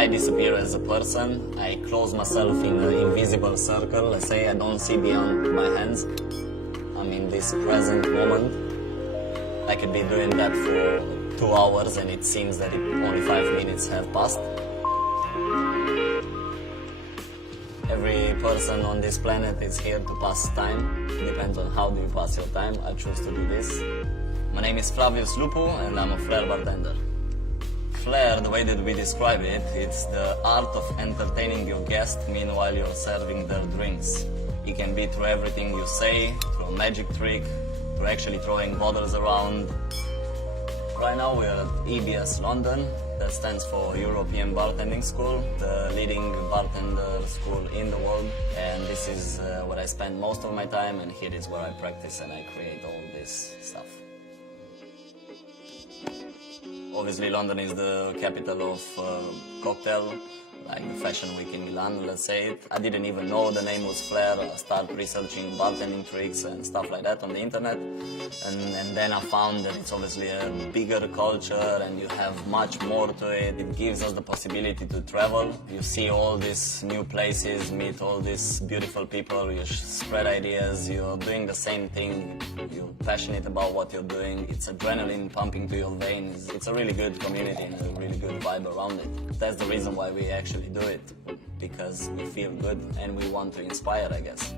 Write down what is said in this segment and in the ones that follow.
I disappear as a person. I close myself in an invisible circle. Let's say I don't see beyond my hands. I'm in this present moment. I could be doing that for 2 hours and it seems that only 5 minutes have passed. Every person on this planet is here to pass time. It depends on how do you pass your time. I choose to do this. My name is Flavius Lupu and I'm a Flair bartender. Flair, the way that we describe it, it's the art of entertaining your guest meanwhile you're serving their drinks. It can be through everything you say, through a magic trick, through actually throwing bottles around. Right now we're at EBS London, that stands for European Bartending School, the leading bartender school in the world. And this is where I spend most of my time, and here is where I practice and I create all this stuff. Obviously London is the capital of cocktail, like the Fashion Week in Milan, let's say it. I didn't even know the name was Flair. I started researching bartending tricks and stuff like that on the internet. And then I found that it's obviously a bigger culture and you have much more to it. It gives us the possibility to travel. You see all these new places, meet all these beautiful people, you spread ideas, you're doing the same thing, you're passionate about what you're doing. It's adrenaline pumping to your veins. It's a really good community and a really good vibe around it. That's the reason why we actually do it, because we feel good and we want to inspire, I guess.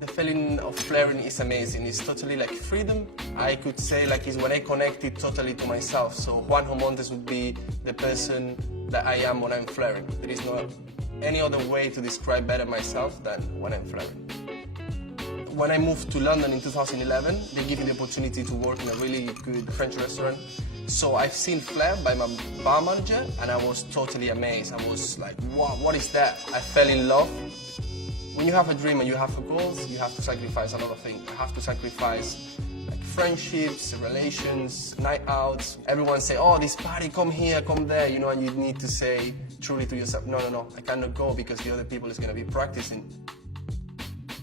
The feeling of flaring is amazing. It's totally like freedom. I could say like it's when I connect it totally to myself. So Juanjo Montes would be the person that I am when I'm flaring. There is no any other way to describe better myself than when I'm flaring. When I moved to London in 2011, they gave me the opportunity to work in a really good French restaurant. So I've seen Flair by my bar manager and I was totally amazed. I was like, wow, what is that? I fell in love. When you have a dream and you have goals, you have to sacrifice a lot of things. You have to sacrifice like friendships, relations, night outs. Everyone say, oh, this party, come here, come there, you know, and you need to say truly to yourself, no, I cannot go because the other people is going to be practicing.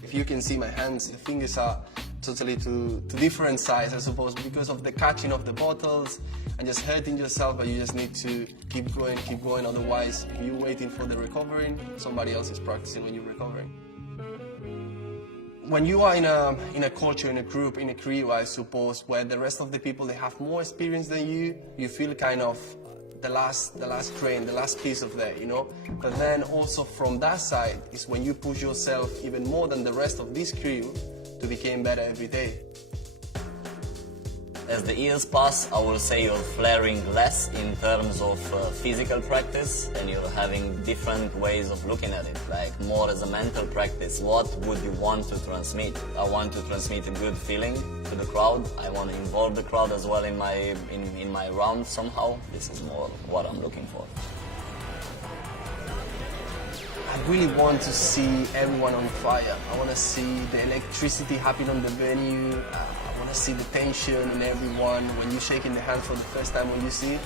If you can see my hands, the fingers are totally to different size, I suppose, because of the catching of the bottles and just hurting yourself, but you just need to keep going, otherwise if you're waiting for the recovering, somebody else is practicing when you're recovering. When you are in a culture, in a group, in a crew, I suppose, where the rest of the people, they have more experience than you feel kind of the last train, the last piece of that, you know? But then also from that side is when you push yourself even more than the rest of this crew to become better every day. As the years pass, I will say you're flaring less in terms of physical practice and you're having different ways of looking at it, like more as a mental practice. What would you want to transmit? I want to transmit a good feeling to the crowd. I want to involve the crowd as well in my round somehow. This is more what I'm looking for. I really want to see everyone on fire. I want to see the electricity happen on the venue. I want to see the tension in everyone. When you're shaking the hand for the first time, when you see it,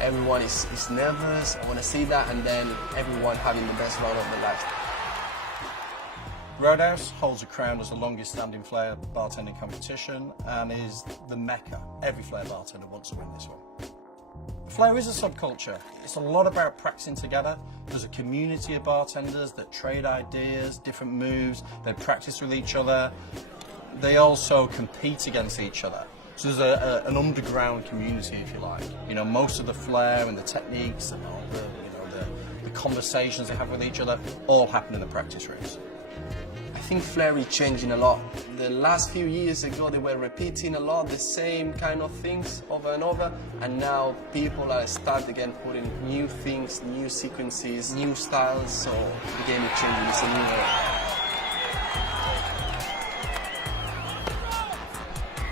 everyone is nervous. I want to see that, and then everyone having the best round of their life. Roadhouse holds a crown as the longest standing Flair bartending competition and is the mecca. Every Flair bartender wants to win this one. Flair is a subculture. It's a lot about practicing together. There's a community of bartenders that trade ideas, different moves, they practice with each other. They also compete against each other. So there's an underground community, if you like. You know, most of the flair and the techniques and all the conversations they have with each other all happen in the practice rooms. I think Flair is changing a lot. The last few years ago, they were repeating a lot the same kind of things over and over, and now people are starting again putting new things, new sequences, new styles, so the game is changing. It's a new era.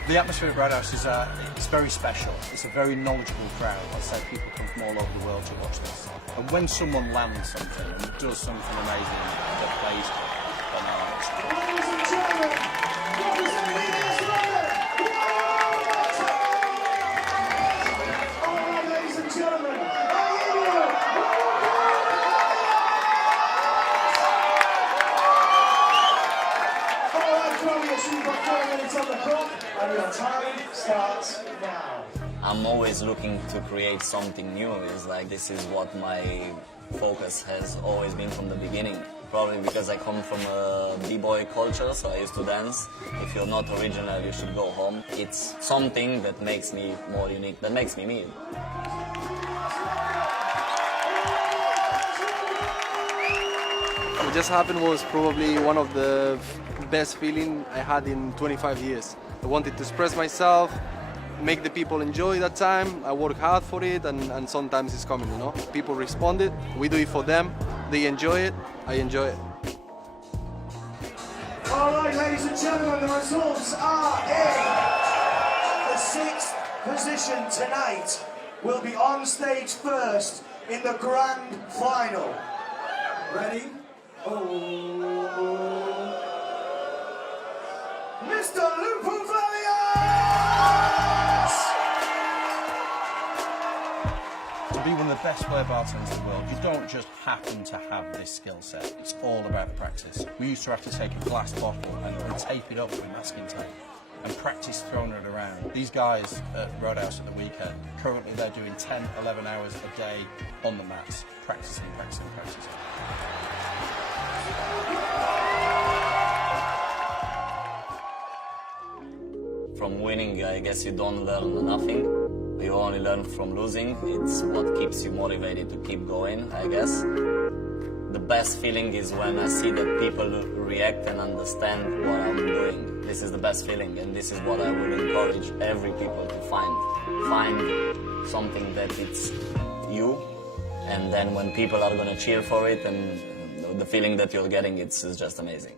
The atmosphere at Roadhouse is it's very special. It's a very knowledgeable crowd. I say people come from all over the world to watch this. And when someone lands something and does something amazing that plays bananas. Ladies and gentlemen, representing EBS London, all right, ladies and gentlemen, and your time starts now. I'm always always looking to create something new. It's like this is what my focus has always been from the beginning. Probably because I come from a b-boy culture, so I used to dance. If you're not original, you should go home. It's something that makes me more unique, that makes me me. What just happened was probably one of the best feelings I had in 25 years. I wanted to express myself, make the people enjoy that time. I work hard for it, and sometimes it's coming, you know. People responded, we do it for them, they enjoy it, I enjoy it. All right, ladies and gentlemen, the results are in. The 6th position tonight will be on stage first in the grand final. Ready? Mr. Lupo To be one of the best Flair bartenders in the world, you don't just happen to have this skill set. It's all about practice. We used to have to take a glass bottle and tape it up with masking tape and practice throwing it around. These guys at Roadhouse at the weekend, currently they're doing 10, 11 hours a day on the mats, practicing. From winning, I guess you don't learn nothing. You only learn from losing. It's what keeps you motivated to keep going, I guess. The best feeling is when I see that people react and understand what I'm doing. This is the best feeling, and this is what I would encourage every people to find. Find something that it's you, and then when people are gonna cheer for it, and the feeling that you're getting, it's just amazing.